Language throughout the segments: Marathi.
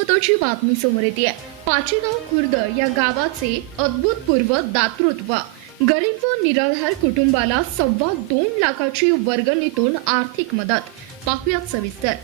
महत्त्वाची बातमी समोर येते। पाचेगाव खुर्द या गावाचे अभूतपूर्व दातृत्व। गरीब व निराधार कुटुंबाला 2.25 लाखाची वर्गणीतून आर्थिक मदत। पाहुयात सविस्तर।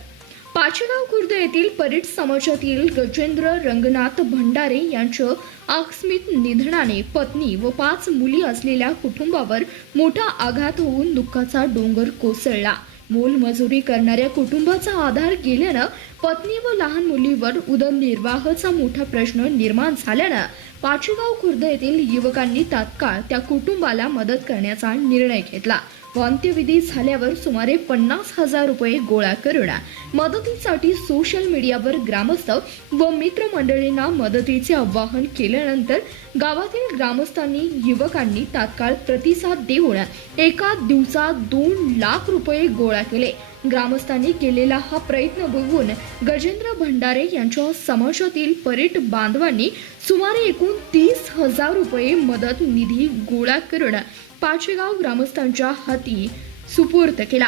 पाचेगाव खुर्द येथील परीट समाजातील गजेंद्र रंगनाथ भंडारे यांच्या आकस्मिक निधनाने पत्नी व 5 मुली असलेल्या कुटुंबावर मोठा आघात होऊन दुःखाचा डोंगर कोसळला। मोलमजुरी करणाऱ्या कुटुंबाचा आधार गेल्यानं पत्नी व लहान मुलीवर उदरनिर्वाहाचा मोठा प्रश्न निर्माण झाल्यानं पाचेगाव खुर्द येथील युवकांनी तात्काळ त्या कुटुंबाला मदत करण्याचा निर्णय घेतला व अंत्यविधी झाल्यावर सुमारे 50,000 रुपये गोळा करून मदतीसाठी सोशल मीडियावर ग्रामस्थ व मित्रमंडळींना मदतीचे आवाहन केल्यानंतर गावातील ग्रामस्थांनी युवकांनी तात्काळ प्रतिसाद देऊन एका दिवसात 2 लाख रुपये गोळा केले। ग्रामस्थांनी केलेला हा प्रयत्न बघून गजेंद्र भंडारे यांच्या समाजातील परीट बांधवांनी सुमारे एकूण 30,000 रुपये मदत निधी गोळा करून पाचेगाव ग्रामस्थांच्या हाती सुपूर्द केला।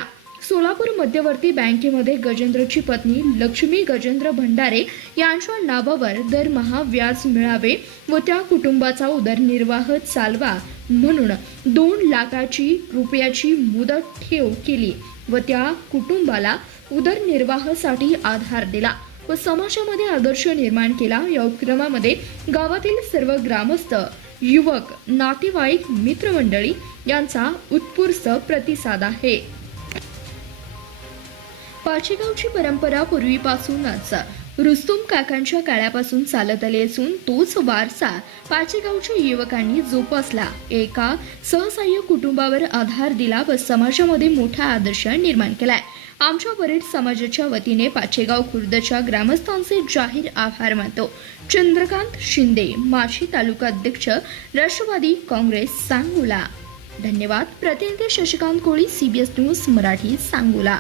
सोलापूर मध्यवर्ती बँकेमध्ये गजेंद्रची पत्नी लक्ष्मी गजेंद्र भंडारे यांच्या नावावर दरमहा व्याज मिळावे व त्या कुटुंबाचा उदरनिर्वाह चालवा म्हणून 2 लाखाची रुपयाची मुदत ठेव केली व त्या कुटुंबाला उदरनिर्वाहासाठी आधार दिला व समाजामध्ये आदर्श निर्माण केला। या उपक्रमामध्ये गावातील सर्व ग्रामस्थ, युवक, नातेवाईक, मित्रमंडळी यांचा उत्स्फूर्त प्रतिसाद आहे। पाचेगावची परंपरा पूर्वीपासूनच रुस्तुम काकांच्या काळापासून चालत आली असून तोच वारसा पाचेगावच्या युवकांनी जोपासला। एका सहसहाय्य कुटुंबावर आधार दिला व समाजामध्ये मोठा आदर्श निर्माण केलाय। आमच्या परीट समाजाच्या वतीने पाचेगाव खुर्दच्या ग्रामस्थांचे जाहीर आभार मानतो। चंद्रकांत शिंदे, माजी तालुका अध्यक्ष, राष्ट्रवादी काँग्रेस, सांगोला। धन्यवाद। प्रतिनिधी शशिकांत कोळी, CBS न्यूज मराठी, सांगोला।